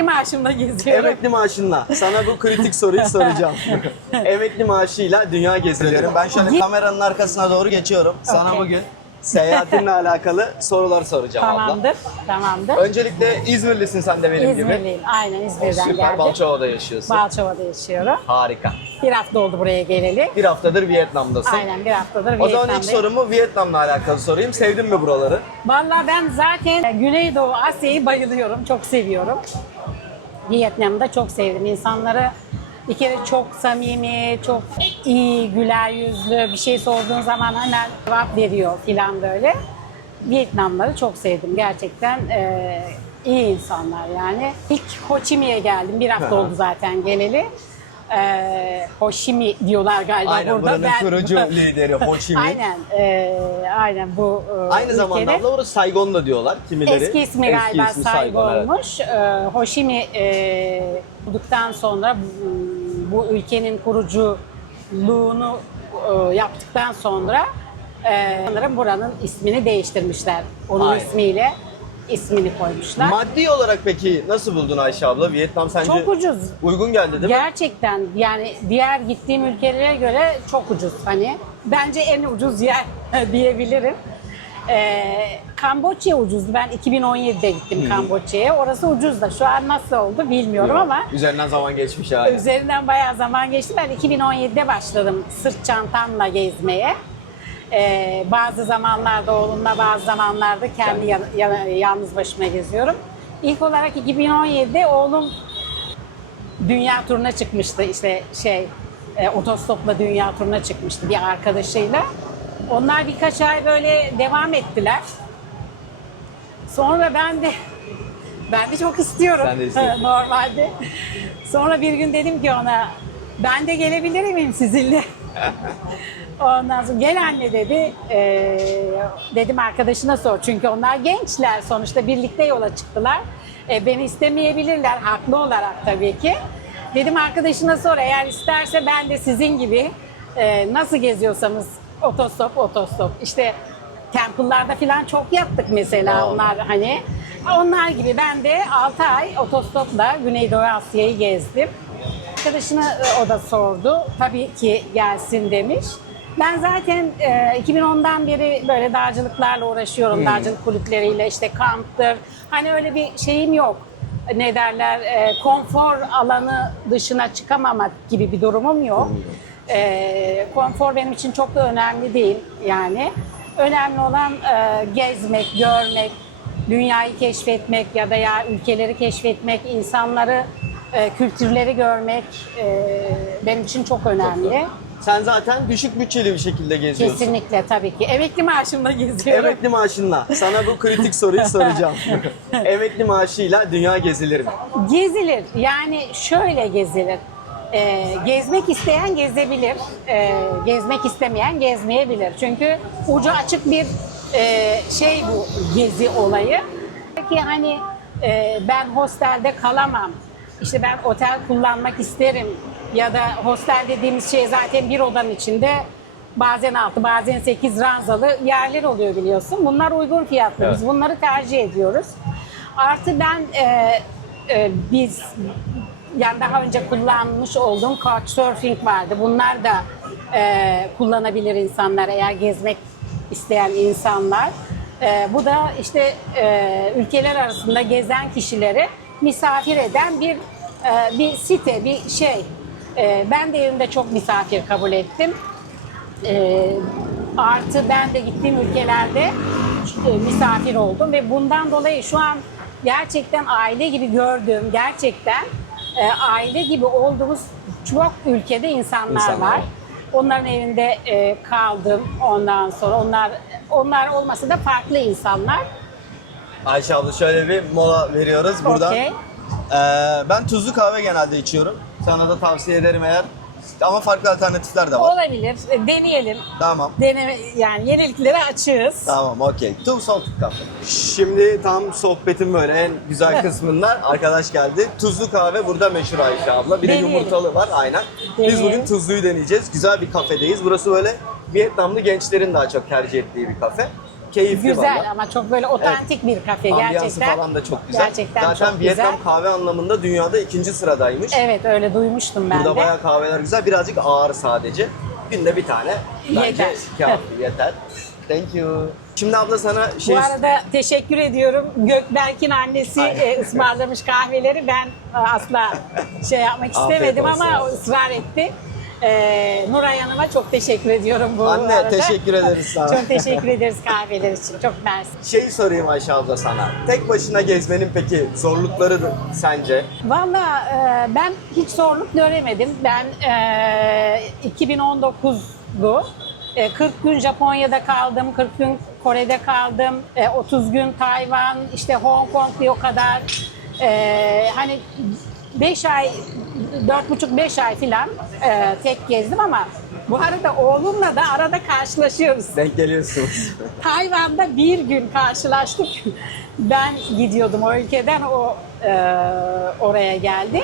Emekli maaşımla geziyorum. Emekli maaşınla. Sana bu kritik soruyu soracağım. Emekli maaşıyla dünya geziyorum. Ben şöyle kameranın arkasına doğru geçiyorum. Sana Okey. bugün seyahatinle alakalı sorular soracağım abla. Tamamdır, tamamdır. Öncelikle İzmirlisin sen de benim gibi. İzmirliyim, aynen İzmir'den Süper. geldim. Balçova'da yaşıyorsun. Balçova'da yaşıyorum. Harika. Bir hafta oldu buraya geleli. Bir haftadır Vietnam'dasın. Aynen bir haftadır O zaman ilk Vietnam'dayım. sorumu Vietnam'la alakalı sorayım. Sevdin mi buraları? Vallahi ben zaten Güneydoğu Asya'yı bayılıyorum, çok seviyorum. Vietnam'da çok sevdim. İnsanları bir kere çok samimi, çok iyi, güler yüzlü, bir şey sorduğun zaman hemen cevap veriyor filan böyle. Vietnamları çok sevdim. Gerçekten iyi insanlar yani. İlk Ho Chi Minh'e geldim. Bir hafta oldu zaten geleli. Ho Chi Minh diyorlar galiba Aynen, burada. buranın kurucu lideri Ho Chi Minh. Aynen, aynen bu Aynı zamanda ülkede. abla orası Saigon da diyorlar kimileri. Eski ismi galiba ismi Saigon, evet. Saigon'muş. Ho Chi Minh olduktan sonra bu ülkenin kuruculuğunu yaptıktan sonra sanırım buranın ismini değiştirmişler. Onun Aynen. ismiyle ismini koymuşlar. Maddi olarak peki nasıl buldun Ayşe abla? Vietnam sence Çok ucuz. uygun geldi değil mi? Gerçekten yani diğer gittiğim ülkelere göre çok ucuz. Hani bence en ucuz yer diyebilirim. Kamboçya ucuzdu. Ben 2017'de gittim Kamboçya'ya. Orası ucuz da şu an nasıl oldu bilmiyorum ama Üzerinden zaman geçmiş hala. üzerinden bayağı zaman geçti. Ben 2017'de başladım sırt çantamla gezmeye. Bazı zamanlarda oğlumla, bazı zamanlarda kendi yalnız başıma geziyorum. İlk olarak 2017'de oğlum dünya turuna çıkmıştı. İşte otostopla dünya turuna çıkmıştı bir arkadaşıyla. Onlar birkaç ay böyle devam ettiler. Sonra ben de çok istiyorum Sen de istiyorsun. normalde. Sonra bir gün dedim ki ona, ben de gelebilir miyim sizinle? Ondan sonra gel anne dedi. Dedim arkadaşına sor. Çünkü onlar gençler sonuçta birlikte yola çıktılar. Beni istemeyebilirler haklı olarak tabii ki. Dedim arkadaşına sor. Eğer isterse ben de sizin gibi nasıl geziyorsanız otostop. İşte temple'larda falan çok yaptık mesela onlar hani. Onlar gibi ben de 6 ay otostopla Güneydoğu Asya'yı gezdim. Arkadaşına o da sordu. Tabii ki gelsin demiş. Ben zaten 2010'dan beri böyle dağcılıklarla uğraşıyorum. Dağcılık kulüpleriyle işte kamptır. Hani öyle bir şeyim yok. Ne derler konfor alanı dışına çıkamamak gibi bir durumum yok. Konfor benim için çok da önemli değil yani. Önemli olan gezmek, görmek, dünyayı keşfetmek ya da ülkeleri keşfetmek, insanları, kültürleri görmek benim için çok önemli. Sen zaten düşük bütçeli bir şekilde geziyorsun. Kesinlikle tabii ki. Emekli maaşımla geziyorum. Emekli maaşınla. Sana bu kritik soruyu soracağım. Emekli maaşıyla dünya gezilir mi? Gezilir. Yani şöyle gezilir. Gezmek isteyen gezebilir. Gezmek istemeyen gezmeyebilir. Çünkü ucu açık bir bu gezi olayı. Peki hani ben hostelde kalamam. İşte ben otel kullanmak isterim. Ya da hostel dediğimiz şey zaten bir odanın içinde bazen 6, bazen 8 ranzalı yerler oluyor biliyorsun. Bunlar uygun fiyatlı. Evet. Biz bunları tercih ediyoruz. Artı ben yani daha önce kullanmış olduğum Couchsurfing vardı. Bunlar da kullanabilir insanlar eğer gezmek isteyen insanlar. Bu da işte ülkeler arasında gezen kişileri misafir eden bir site, bir şey. Ben de evimde çok misafir kabul ettim. Artı ben de gittiğim ülkelerde misafir oldum ve bundan dolayı şu an gerçekten aile gibi gördüğüm, gerçekten aile gibi olduğumuz çok ülkede insanlar var. Onların evinde kaldım ondan sonra. Onlar olmasa da farklı insanlar. Ayşe abla şöyle bir mola veriyoruz buradan. Okay. Ben tuzlu kahve genelde içiyorum. Sana da tavsiye ederim eğer. Ama farklı alternatifler de var. Olabilir. Deneyelim. Tamam. Yani yeniliklere açığız. Tamam, okey. Tuzlu soğuk kahve. Şimdi tam sohbetin böyle en güzel kısmında arkadaş geldi. Tuzlu kahve burada meşhur Ayşe abla. Bir de Deneyelim. yumurtalı var aynen. Biz Deneyelim. bugün tuzluyu deneyeceğiz. Güzel bir kafedeyiz. Burası böyle Vietnamlı gençlerin daha çok tercih ettiği bir kafe. keyifli Güzel valla. ama çok böyle otantik bir kafe Ambiyansı gerçekten. falan da çok güzel. Gerçekten Zaten çok Vietnam güzel. kahve anlamında dünyada 2. sıradaymış. Evet öyle duymuştum ben Burada de. bayağı kahveler güzel. Birazcık ağır sadece. Günde bir tane. Bence Yeter. kafi, yeter. Thank you. Şimdi abla sana şey... Bu arada teşekkür ediyorum. Gökberk'in annesi ısmarlamış kahveleri. Ben asla şey yapmak Afiyet istemedim olsun ama ya. o ısrar etti. Nuray Hanım'a çok teşekkür ediyorum bu Anne, arada. teşekkür ederiz sana. Çok teşekkür ederiz kahveler için. Çok mersi. Şeyi sorayım Ayşe abla sana. Tek başına gezmenin peki zorlukları sence? Valla ben hiç zorluk göremedim. Ben 2019'du. 40 gün Japonya'da kaldım, 40 gün Kore'de kaldım, 30 gün Tayvan, işte Hong Kong bir o kadar. Hani 5 ay, 4,5-5 ay falan tek gezdim ama bu arada oğlumla da arada karşılaşıyoruz. Denk geliyorsunuz. Tayvan'da bir gün karşılaştık. Ben gidiyordum o ülkeden, o oraya geldi.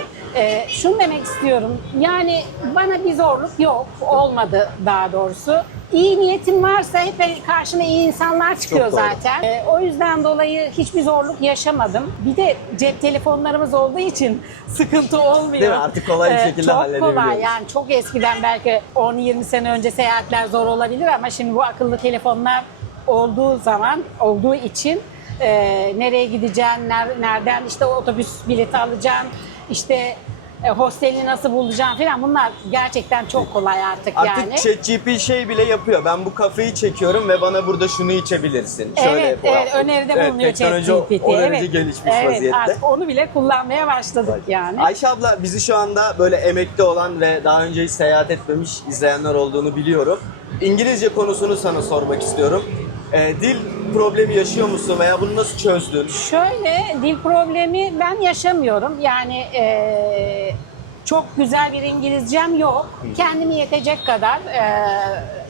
Şunu demek istiyorum, yani bana bir zorluk yok, olmadı daha doğrusu. İyi niyetin varsa hep karşına iyi insanlar çıkıyor Çok doğru. zaten. O yüzden dolayı hiçbir zorluk yaşamadım. Bir de cep telefonlarımız olduğu için sıkıntı olmuyor. Değil mi? Artık kolay bir şekilde Çok halledebiliyoruz. kolay. Yani çok eskiden belki 10-20 sene önce seyahatler zor olabilir ama şimdi bu akıllı telefonlar olduğu için nereye gideceksin, nereden işte otobüs bileti alacaksın, işte hostelini nasıl bulacaksın falan, bunlar gerçekten çok kolay artık yani. Artık ChatGPT şey bile yapıyor. Ben bu kafeyi çekiyorum ve bana burada şunu içebilirsin. Şöyle Evet, yapıyor. evet, öneride bulunuyor teknoloji ChatGPT. o derece Evet. gelişmiş Evet, vaziyette. artık onu bile kullanmaya başladık yani. Ayşe abla, bizi şu anda böyle emekli olan ve daha önce hiç seyahat etmemiş izleyenler olduğunu biliyorum. İngilizce konusunu sana sormak istiyorum. Dil problemi yaşıyor musun veya bunu nasıl çözdün? Şöyle, dil problemi ben yaşamıyorum. Yani çok güzel bir İngilizcem yok. Kendimi yetecek kadar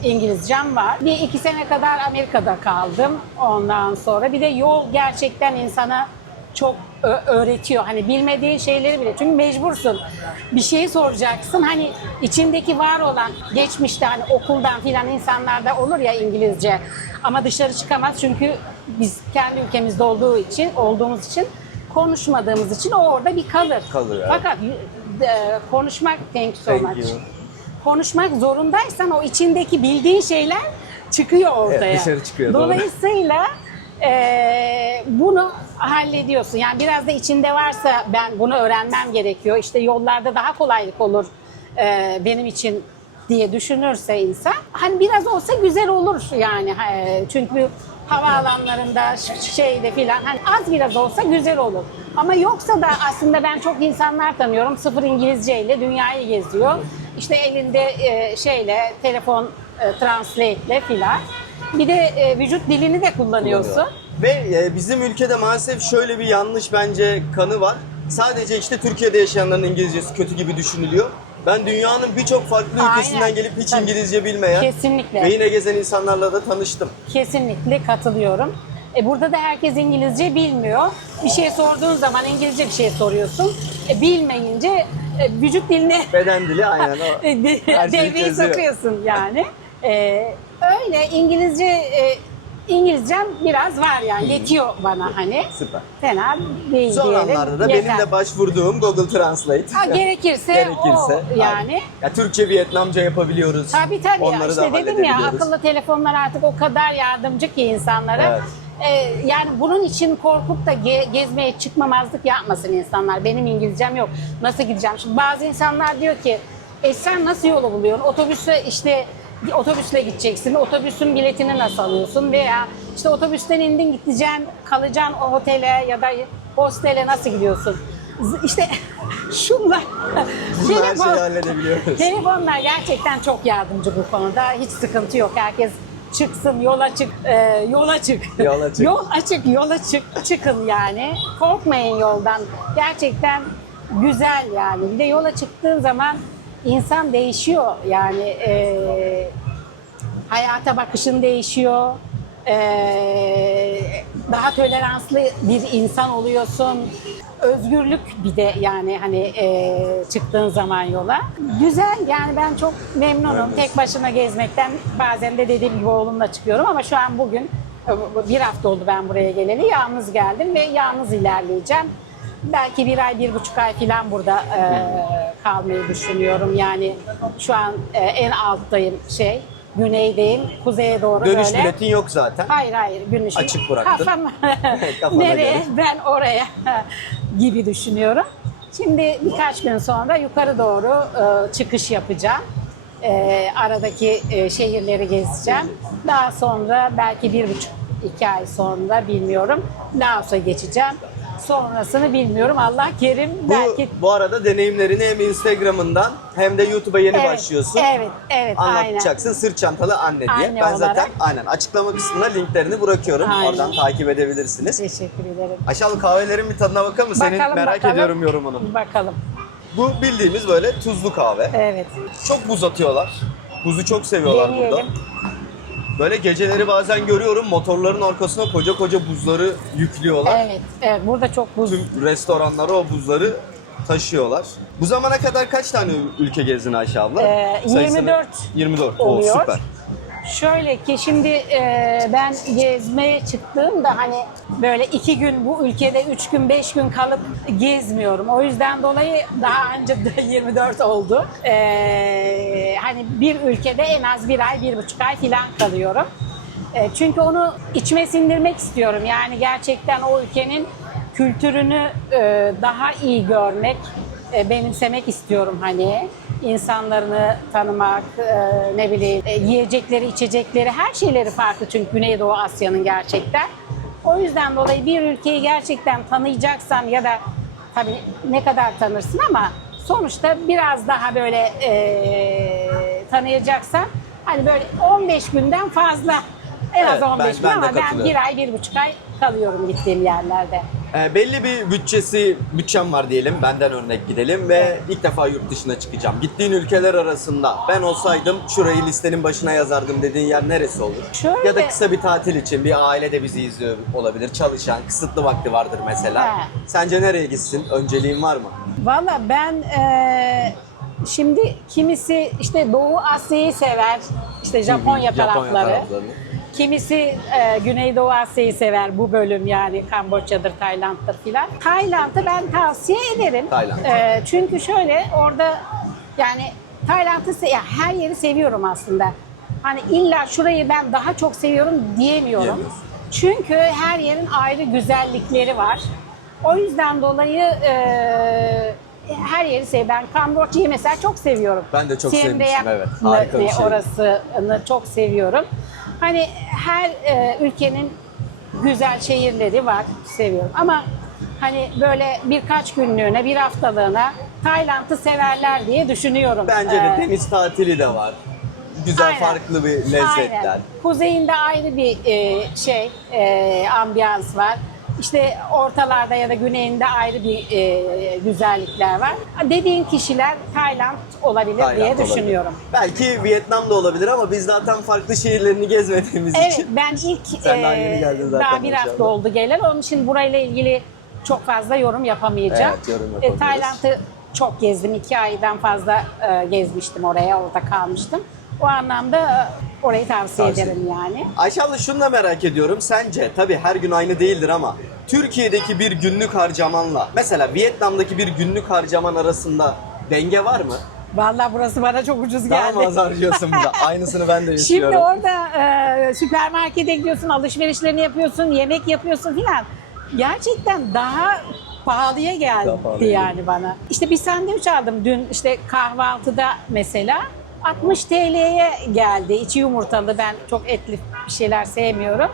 İngilizcem var. 1-2 sene kadar Amerika'da kaldım ondan sonra. Bir de yol gerçekten insana çok öğretiyor. Hani bilmediğin şeyleri bile. Çünkü mecbursun. Bir şeyi soracaksın. Hani içindeki var olan geçmişte hani okuldan filan insanlarda olur ya İngilizce. Ama dışarı çıkamaz çünkü biz kendi ülkemizde olduğumuz için konuşmadığımız için o orada bir kalır. Kalıyor, evet. Fakat konuşmak, thank you so Thank much. you. Konuşmak zorundaysan o içindeki bildiğin şeyler çıkıyor ortaya. Evet, dışarı çıkıyor, doğru. Dolayısıyla bunu hallediyorsun. Yani biraz da içinde varsa ben bunu öğrenmem gerekiyor. İşte yollarda daha kolaylık olur benim için diye düşünürse insan. Hani biraz olsa güzel olur yani. Çünkü havaalanlarında şeyde filan hani az biraz olsa güzel olur. Ama yoksa da aslında ben çok insanlar tanıyorum. Sıfır İngilizceyle dünyayı geziyor. İşte elinde telefon translate'le filan. Bir de vücut dilini de kullanıyorsun. Ve bizim ülkede maalesef şöyle bir yanlış bence kanı var. Sadece işte Türkiye'de yaşayanların İngilizcesi kötü gibi düşünülüyor. Ben dünyanın birçok farklı ülkesinden Aynen. gelip hiç Tabii. İngilizce bilmeyen Kesinlikle. ve yine gezen insanlarla da tanıştım. Kesinlikle katılıyorum. Burada da herkes İngilizce bilmiyor. Bir şey sorduğun zaman İngilizce bir şey soruyorsun. Bilmeyince vücut dilini Beden dili aynen o. Her şeyi devreye çözüyor. sokuyorsun yani. Öyle İngilizcem biraz var yani. Yetiyor bana hani. Süper. Fena değil Son diyelim. anlarda da Yeter. benim de başvurduğum Google Translate. Gerekirse o yani. aynen. Ya Türkçe, Vietnamca yapabiliyoruz. Tabii Onları da işte dedim ya, halledebiliyoruz. akıllı telefonlar artık o kadar yardımcı ki insanlara. Evet. Yani bunun için korkup da gezmeye çıkmamazlık yapmasın insanlar. Benim İngilizcem yok. Nasıl gideceğim? Şimdi bazı insanlar diyor ki sen nasıl yolu buluyorsun? Otobüsle gideceksin. Otobüsün biletini nasıl alıyorsun? Veya işte otobüsten indin, gideceksin, kalacaksın o otele ya da hostele nasıl gidiyorsun? İşte şunlar. Her şeyi halledebiliyoruz. Telefonlar gerçekten çok yardımcı bu konuda. Hiç sıkıntı yok. Herkes çıksın, yola çık. Yola çık. Yol açık, yola çıkın yani. Korkmayın yoldan. Gerçekten güzel yani. Bir de yola çıktığın zaman insan değişiyor yani. Hayata bakışın değişiyor. Daha toleranslı bir insan oluyorsun. Özgürlük bir de yani hani çıktığın zaman yola. Güzel yani, ben çok memnunum. Evet. Tek başına gezmekten, bazen de dediğim gibi oğlumla çıkıyorum ama şu an bugün Bir hafta oldu ben buraya geleli. Yalnız geldim ve yalnız ilerleyeceğim. Belki 1 ay, 1,5 ay falan burada kalmayı düşünüyorum. Yani şu an en alttayım güneydeyim, kuzeye doğru Dönüş böyle. biletin yok zaten. Hayır, güneşi Açık bıraktın. Kafana nereye? göre. Ben oraya gibi düşünüyorum. Şimdi birkaç gün sonra yukarı doğru çıkış yapacağım. Aradaki şehirleri gezeceğim. Daha sonra belki 1,5-2 ay sonra bilmiyorum. Laos'a geçeceğim. Sonrasını bilmiyorum. Allah kerim belki. Bu arada deneyimlerini hem Instagram'ından hem de YouTube'a yeni Evet, başlıyorsun. Evet, Anlatacaksın sırt çantalı anne diye. Anne Ben zaten olarak. aynen açıklama kısmına linklerini bırakıyorum. Aynen. Oradan takip edebilirsiniz. Teşekkür ederim. Aşağıda kahvelerin bir tadına bakalım mı? Senin merak ediyorum yorumunu. Bakalım. Bu bildiğimiz böyle tuzlu kahve. Evet. Çok buz atıyorlar. Buzu çok seviyorlar burada. Deneyelim. Böyle geceleri bazen görüyorum motorların arkasına koca koca buzları yüklüyorlar. Evet. Burada çok buz. Tüm restoranlara o buzları taşıyorlar. Bu zamana kadar kaç tane ülke gezdin Ayşe abla? 24 24. oluyor. O süper. Şöyle ki şimdi ben gezmeye çıktığımda hani böyle 2 gün bu ülkede 3 gün 5 gün kalıp gezmiyorum. O yüzden dolayı daha önce de 24 oldu. Hani bir ülkede en az 1 ay 1,5 ay falan kalıyorum. Çünkü onu içime sindirmek istiyorum. Yani gerçekten o ülkenin kültürünü daha iyi görmek, benimsemek istiyorum hani. İnsanlarını tanımak, ne bileyim, yiyecekleri, içecekleri, her şeyleri farklı çünkü Güneydoğu Asya'nın gerçekten. O yüzden dolayı bir ülkeyi gerçekten tanıyacaksan ya da tabii ne kadar tanırsın ama sonuçta biraz daha böyle tanıyacaksan hani böyle 15 günden fazla, en az Evet, 15 gün ben de ama ben katılıyorum. 1 ay, 1,5 ay kalıyorum gittiğim yerlerde. Belli bir bütçem var diyelim. Benden örnek gidelim ve ilk defa yurt dışına çıkacağım. Gittiğin ülkeler arasında ben olsaydım şurayı listenin başına yazardım dediğin yer neresi olur? Şöyle- Ya da kısa bir tatil için bir aile de bizi izliyor olabilir. Çalışan, kısıtlı vakti vardır mesela. He. Sence nereye gitsin? Önceliğin var mı? Valla ben şimdi kimisi işte Doğu Asya'yı sever, işte Japonya tarafları. Kimisi Güneydoğu Asya'yı sever, bu bölüm yani Kamboçya'dır, Tayland'dır filan. Tayland'ı ben tavsiye ederim. Tayland. Çünkü şöyle orada yani Tayland'ı ya her yeri seviyorum aslında. Hani illa şurayı ben daha çok seviyorum diyemiyorum. Diyemiyorsun. Çünkü her yerin ayrı güzellikleri var. O yüzden dolayı her yeri seviyorum. Ben Kamboçya'yı mesela çok seviyorum. Ben de çok Siem sevmiştim, Reap'ı evet. Harika bir şey. orasını çok seviyorum. Hani her ülkenin güzel şehirleri var, seviyorum. Ama hani böyle birkaç günlüğüne, bir haftalığına Tayland'ı severler diye düşünüyorum. Bence de deniz tatili de var. Güzel Aynen. farklı bir lezzetler. Aynen. Kuzeyinde ayrı bir ambiyans var. İşte ortalarda ya da güneyinde ayrı bir güzellikler var. Dediğin kişiler Tayland olabilir Tayland diye olabilir. düşünüyorum. Belki Vietnam da olabilir ama biz zaten farklı şehirlerini gezmediğimiz Evet, için. ben ilk Sen daha yeni geldin zaten daha bir hafta maşallah. oldu gelen. Onun için burayla ilgili çok fazla yorum yapamayacağım. Evet, yorum yapamıyoruz. Tayland'ı çok gezdim. 2 aydan fazla gezmiştim oraya, orada kalmıştım. O anlamda orayı tavsiye ederim yani. Ayşe abla şunu da merak ediyorum. Sence tabii her gün aynı değildir ama Türkiye'deki bir günlük harcamanla mesela Vietnam'daki bir günlük harcaman arasında denge var mı? Vallahi burası bana çok ucuz Daha geldi. mı az harcıyorsun burada? Aynısını ben de yaşıyorum. Şimdi orada süpermarkete gidiyorsun, alışverişlerini yapıyorsun, yemek yapıyorsun filan. Gerçekten daha pahalıya geldi Daha pahalıya yani bana. İşte bir sandviç aldım dün işte kahvaltıda mesela. 60 TL'ye geldi. İçi yumurtalı. Ben çok etli bir şeyler sevmiyorum.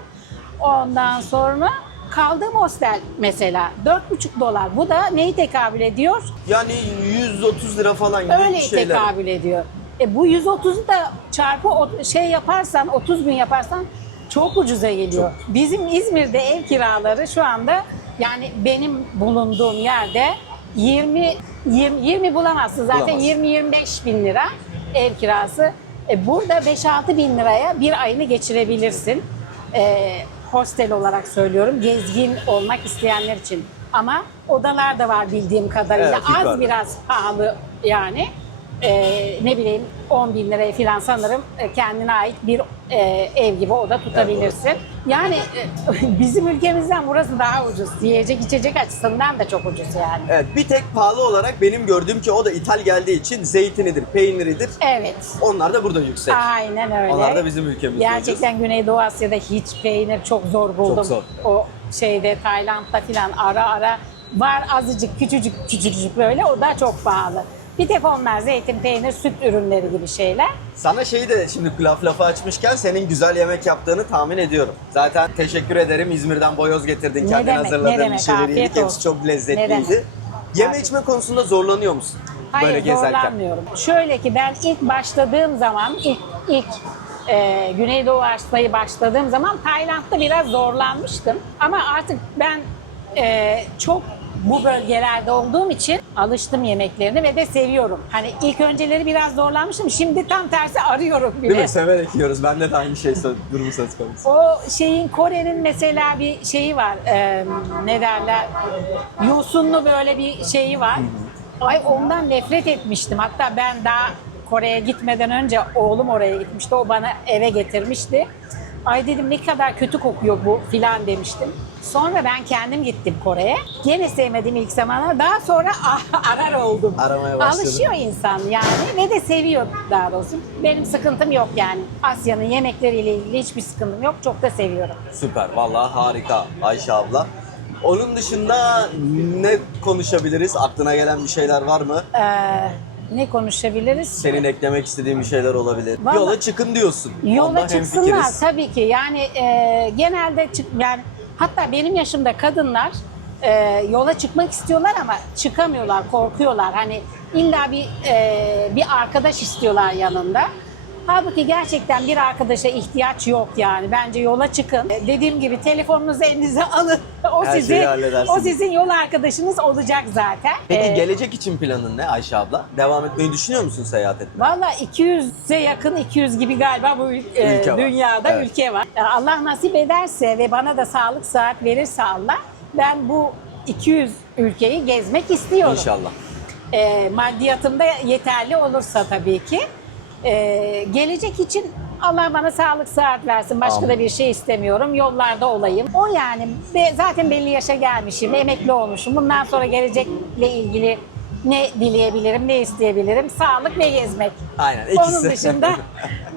Ondan sonra kaldığım hostel mesela $4,5. Bu da neyi tekabül ediyor? Yani 130 lira falan gibi Öyle bir şeyler. tekabül ediyor. Bu 130'u da çarpı yaparsan, 30 gün yaparsan çok ucuza geliyor. Bizim İzmir'de ev kiraları şu anda yani benim bulunduğum yerde 20 bulamazsın zaten, Bulamazsın. 20-25 bin lira ev kirası. Burada 5-6 bin liraya bir ayını geçirebilirsin. Hostel olarak söylüyorum, gezgin olmak isteyenler için. Ama odalar da var bildiğim kadarıyla. Evet, yukarıda. Az biraz pahalı yani. ne bileyim 10 bin liraya falan sanırım kendine ait bir ev gibi oda tutabilirsin. Yani bizim ülkemizden burası daha ucuz. Yiyecek içecek açısından da çok ucuz yani. Evet, bir tek pahalı olarak benim gördüğüm ki o da ithal geldiği için zeytinidir, peyniridir. Evet. Onlar da burada yüksek. Aynen öyle. Onlar da bizim ülkemizde Gerçekten Güneydoğu Asya'da hiç peynir çok zor buldum. Çok zor. O şeyde Tayland'da falan ara ara var azıcık küçücük böyle, o da çok pahalı. Bir tek onlar zeytin, peynir, süt ürünleri gibi şeyler. Sana şeyi de şimdi lafı açmışken senin güzel yemek yaptığını tahmin ediyorum. Zaten teşekkür ederim. İzmir'den boyoz getirdin. Kendin demek, hazırladığın ne demek, bir şeyleri afiyet yedik. Hepsi olsun. çok Ne lezzetliydi. demek. Yeme içme konusunda zorlanıyor musun? Hayır, Böyle gezerken. zorlanmıyorum. Şöyle ki ben ilk başladığım zaman, ilk Güneydoğu Asya'yı başladığım zaman Tayland'da biraz zorlanmıştım. Ama artık ben çok bu bölgelerde olduğum için alıştım yemeklerini ve de seviyorum. Hani ilk önceleri biraz zorlanmıştım. Şimdi tam tersi arıyorum bile. Değil mi? Severek yiyoruz. Bende de aynı şey durumu söz konusu. O şeyin, Kore'nin mesela bir şeyi var. Ne derler? Yosunlu böyle bir şeyi var. Ay ondan nefret etmiştim. Hatta ben daha Kore'ye gitmeden önce oğlum oraya gitmişti. O bana eve getirmişti. Ay dedim ne kadar kötü kokuyor bu filan demiştim. Sonra ben kendim gittim Kore'ye. Gene sevmedim ilk zamanlar. Daha sonra arar oldum. Aramaya başladın. Alışıyor insan yani ve de seviyor daha doğrusu. Benim sıkıntım yok yani. Asya'nın yemekleriyle ilgili hiçbir sıkıntım yok. Çok da seviyorum. Süper. Vallahi harika Ayşe abla. Onun dışında ne konuşabiliriz? Aklına gelen bir şeyler var mı? Ne konuşabiliriz? Senin eklemek istediğin bir şeyler olabilir. Vallahi- Yola çıkın diyorsun. Yola Ondan çıksınlar hemfikiriz. tabii ki. Yani genelde yani hatta benim yaşımda kadınlar yola çıkmak istiyorlar ama çıkamıyorlar, korkuyorlar. Hani illa bir arkadaş istiyorlar yanında. Halbuki gerçekten bir arkadaşa ihtiyaç yok yani. Bence yola çıkın. Dediğim gibi telefonunuzu elinize alın. O Her şeyi halledersiniz. o sizin yol arkadaşınız olacak zaten. Peki gelecek için planın ne Ayşe abla? Devam etmeyi düşünüyor musun seyahat etmeye? Valla 200'e yakın, 200 gibi galiba bu Ülke var. dünyada Evet. ülke var. Allah nasip ederse ve bana da sağlık sıhhat verirse Allah, ben bu 200 ülkeyi gezmek istiyorum. İnşallah. Maddiyatım da yeterli olursa tabii ki. Gelecek için Allah bana sağlık sıhhat versin. Başka Amin. da bir şey istemiyorum. Yollarda olayım. O yani. Zaten belli yaşa gelmişim. Emekli olmuşum. Bundan sonra gelecekle ilgili ne dileyebilirim, ne isteyebilirim? Sağlık ve gezmek. Aynen, ikisi. Onun dışında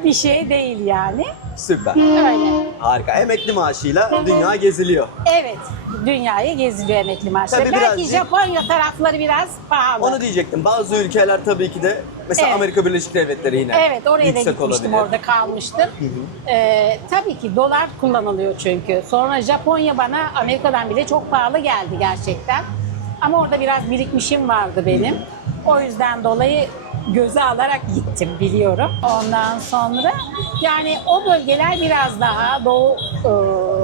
bir şey değil yani. Süper. Öyle. Harika. Emekli maaşıyla dünya geziliyor. Evet. Dünyayı geziliyor emekli maaşla. Tabii Belki birazcık- Japonya tarafları biraz pahalı. Onu diyecektim. Bazı ülkeler tabii ki de mesela Evet. Amerika Birleşik Devletleri yine Evet, oraya da yüksek gitmiştim, olabilir. orada kalmıştım. Tabii ki dolar kullanılıyor çünkü. Sonra Japonya bana Amerika'dan bile çok pahalı geldi gerçekten. Ama orada biraz birikmişim vardı benim. O yüzden dolayı göze alarak gittim, biliyorum. Ondan sonra yani o bölgeler biraz daha Doğu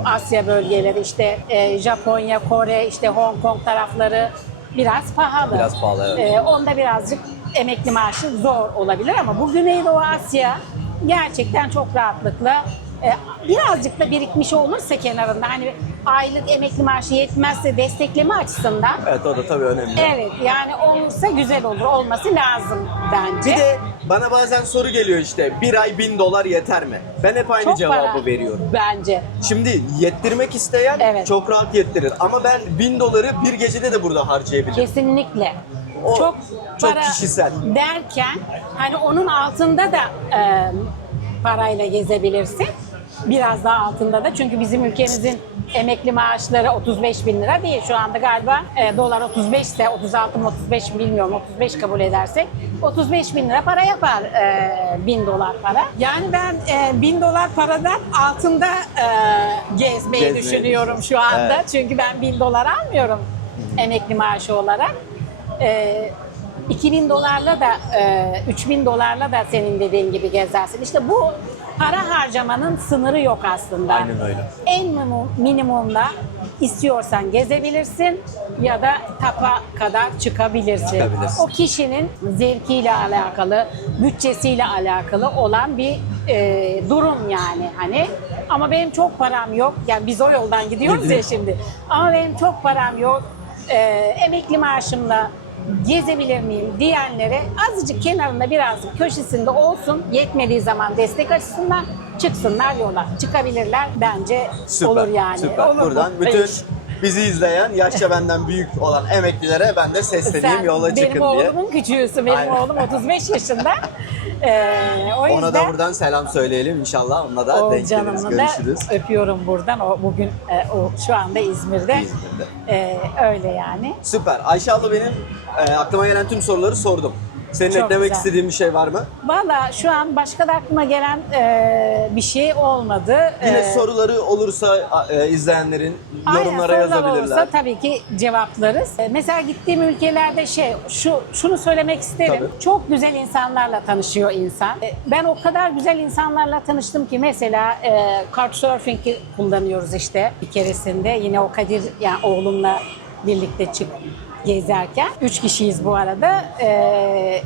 Asya bölgeleri, işte Japonya, Kore, işte Hong Kong tarafları biraz pahalı. Biraz pahalı, evet. Onda birazcık emekli maaşı zor olabilir ama bu Güneydoğu Asya gerçekten çok rahatlıkla birazcık da birikmiş olursa kenarında, hani aylık emekli maaşı yetmezse destekleme açısından, Evet, o da tabii önemli. evet yani olursa güzel olur, olması lazım bence. Bir de bana bazen soru geliyor işte, bir ay $1000 yeter mi? Ben hep aynı Çok cevabı para veriyorum. bence. Şimdi yettirmek isteyen Evet. çok rahat yettirir. Ama ben $1000 bir gecede de burada harcayabilirim. Kesinlikle. O çok çok para kişisel. derken hani onun altında da parayla gezebilirsin. Biraz daha altında da, çünkü bizim ülkemizin emekli maaşları 35 bin lira değil. Şu anda galiba dolar 35 ise 36 mı 35 mi bilmiyorum, 35 kabul edersek 35 bin lira para yapar $1000 para. Yani ben $1000 paradan altında gezmeyi düşünüyorum şu anda. Evet. Çünkü ben $1000 almıyorum emekli maaşı olarak. $2000'la da $3000'la da senin dediğin gibi gezersin. İşte bu para harcamanın sınırı yok aslında. Aynen öyle. En minimumda istiyorsan gezebilirsin ya da tapa kadar çıkabilirsin. Çıkabilirsin. O kişinin zevkiyle alakalı, bütçesiyle alakalı olan bir durum yani hani. Ama benim çok param yok. Yani biz o yoldan gidiyoruz ya şimdi. Ama benim çok param yok. Emekli maaşımla gezebilir miyim diyenlere azıcık kenarında birazcık köşesinde olsun, yetmediği zaman destek açısından çıksınlar yola. Çıkabilirler bence, olur yani. Süper. Olur Buradan bu bütün iş. bizi izleyen, yaşça benden büyük olan emeklilere ben de sesleneyim, Sen yola çıkın benim diye. oğlumun küçüğüsün. Benim Aynen. oğlum 35 yaşında. O yüzden Ona da buradan selam söyleyelim inşallah. Onunla da denk geliriz, canımını da görüşürüz. öpüyorum buradan. O bugün o şu anda İzmir'de. Öyle yani. Süper. Ayşe abla benim aklıma gelen tüm soruları sordum. Senin Çok eklemek güzel. istediğin bir şey var mı? Valla şu an başka da aklıma gelen bir şey olmadı. Yine soruları olursa izleyenlerin yorumlara Aynen, sorular yazabilirler. olursa tabii ki cevaplarız. Mesela gittiğim ülkelerde şunu söylemek isterim. Tabii. Çok güzel insanlarla tanışıyor insan. Ben o kadar güzel insanlarla tanıştım ki mesela Couchsurfing'i kullanıyoruz işte bir keresinde. Yine o Kadir, yani oğlumla birlikte gezerken. 3 kişiyiz bu arada.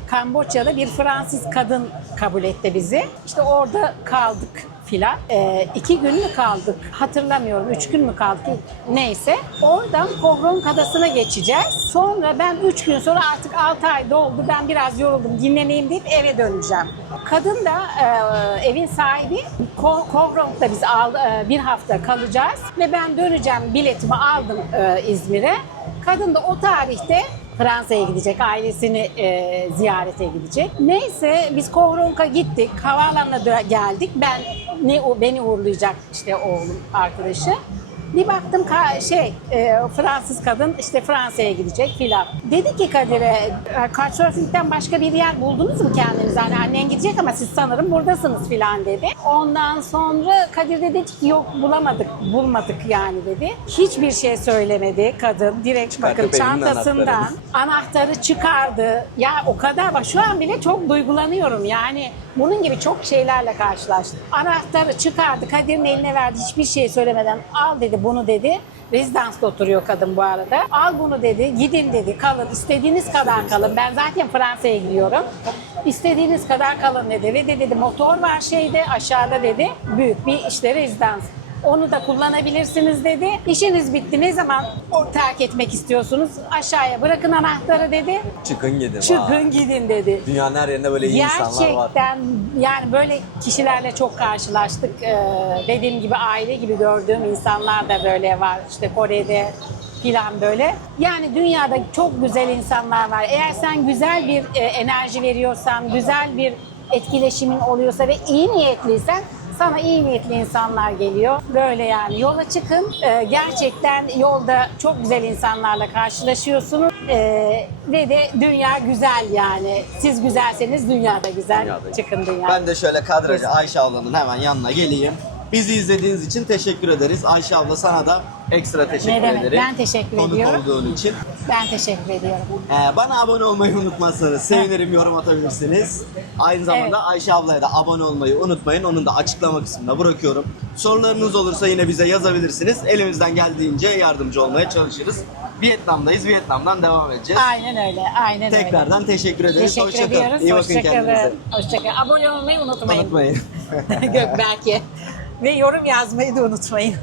Kamboçya'da bir Fransız kadın kabul etti bizi. İşte orada kaldık filan. 2 gün mü kaldık? Hatırlamıyorum. 3 gün mü kaldık? Neyse. Oradan Kohronk Adası'na geçeceğiz. Sonra ben 3 gün sonra artık 6 ay doldu. Ben biraz yoruldum. Dinleneyim deyip eve döneceğim. Kadın da evin sahibi Kohronk'ta biz bir hafta kalacağız ve ben döneceğim, biletimi aldım İzmir'e. Kadın da o tarihte Fransa'ya gidecek, ailesini ziyarete gidecek. Neyse biz Kohronk'a gittik, havaalanına geldik. Beni uğurlayacak işte oğlum arkadaşı. Bir baktım Fransız kadın işte Fransa'ya gidecek filan. Dedi ki Kadir'e, Couchsurfing'den başka bir yer buldunuz mu kendinize? Hani annen gidecek ama siz sanırım buradasınız filan dedi. Ondan sonra Kadir dedi ki yok bulmadık yani dedi. Hiçbir şey söylemedi kadın. Direkt Çıkartıp bakın elinin çantasından anahtarı çıkardı. Ya o kadar bak şu an bile çok duygulanıyorum yani. Bunun gibi çok şeylerle karşılaştım. Anahtarı çıkardı, Kadir'in eline verdi hiçbir şey söylemeden. Al dedi bunu dedi. Rezidansta oturuyor kadın bu arada. Al bunu dedi, gidin dedi, kalın. İstediğiniz kadar kalın. Ben zaten Fransa'ya gidiyorum. İstediğiniz kadar kalın dedi. Ve de dedi motor var aşağıda dedi. Büyük bir işte rezidans. Onu da kullanabilirsiniz dedi. İşiniz bitti. Ne zaman terk etmek istiyorsunuz? Aşağıya bırakın anahtarı dedi. Çıkın gidin. Çıkın gidin dedi. Dünyanın her yerinde böyle iyi insanlar var. Gerçekten yani böyle kişilerle çok karşılaştık. Dediğim gibi aile gibi gördüğüm insanlar da böyle var. İşte Kore'de filan böyle. Yani dünyada çok güzel insanlar var. Eğer sen güzel bir enerji veriyorsan, güzel bir etkileşimin oluyorsa ve iyi niyetliysen sana iyi niyetli insanlar geliyor. Böyle yani yola çıkın. Gerçekten yolda çok güzel insanlarla karşılaşıyorsunuz. Ve de dünya güzel yani. Siz güzelseniz dünya da güzel. Dünyada. Çıkın dünya. Ben de şöyle kadrajı Ayşe ablanın hemen yanına geleyim. Bizi izlediğiniz için teşekkür ederiz. Ayşe abla sana da ekstra teşekkür Ne demek, ederim. ben teşekkür Konuk ediyorum. olduğun için. Ben teşekkür ediyorum. Bana abone olmayı unutmazsanız sevinirim, yorum atabilirsiniz. Aynı zamanda Evet. Ayşe ablaya da abone olmayı unutmayın. Onun da açıklama kısmına bırakıyorum. Sorularınız olursa yine bize yazabilirsiniz. Elimizden geldiğince yardımcı olmaya çalışırız. Vietnam'dayız. Vietnam'dan devam edeceğiz. Aynen öyle. Aynen öyle. Tekrardan teşekkür ederiz. Teşekkür Hoşça kalın. ediyoruz. İyi bakın kendinize. Hoşçakalın. Abone olmayı unutmayın. Unutmayın. Gökberk'e. Ve yorum yazmayı da unutmayın.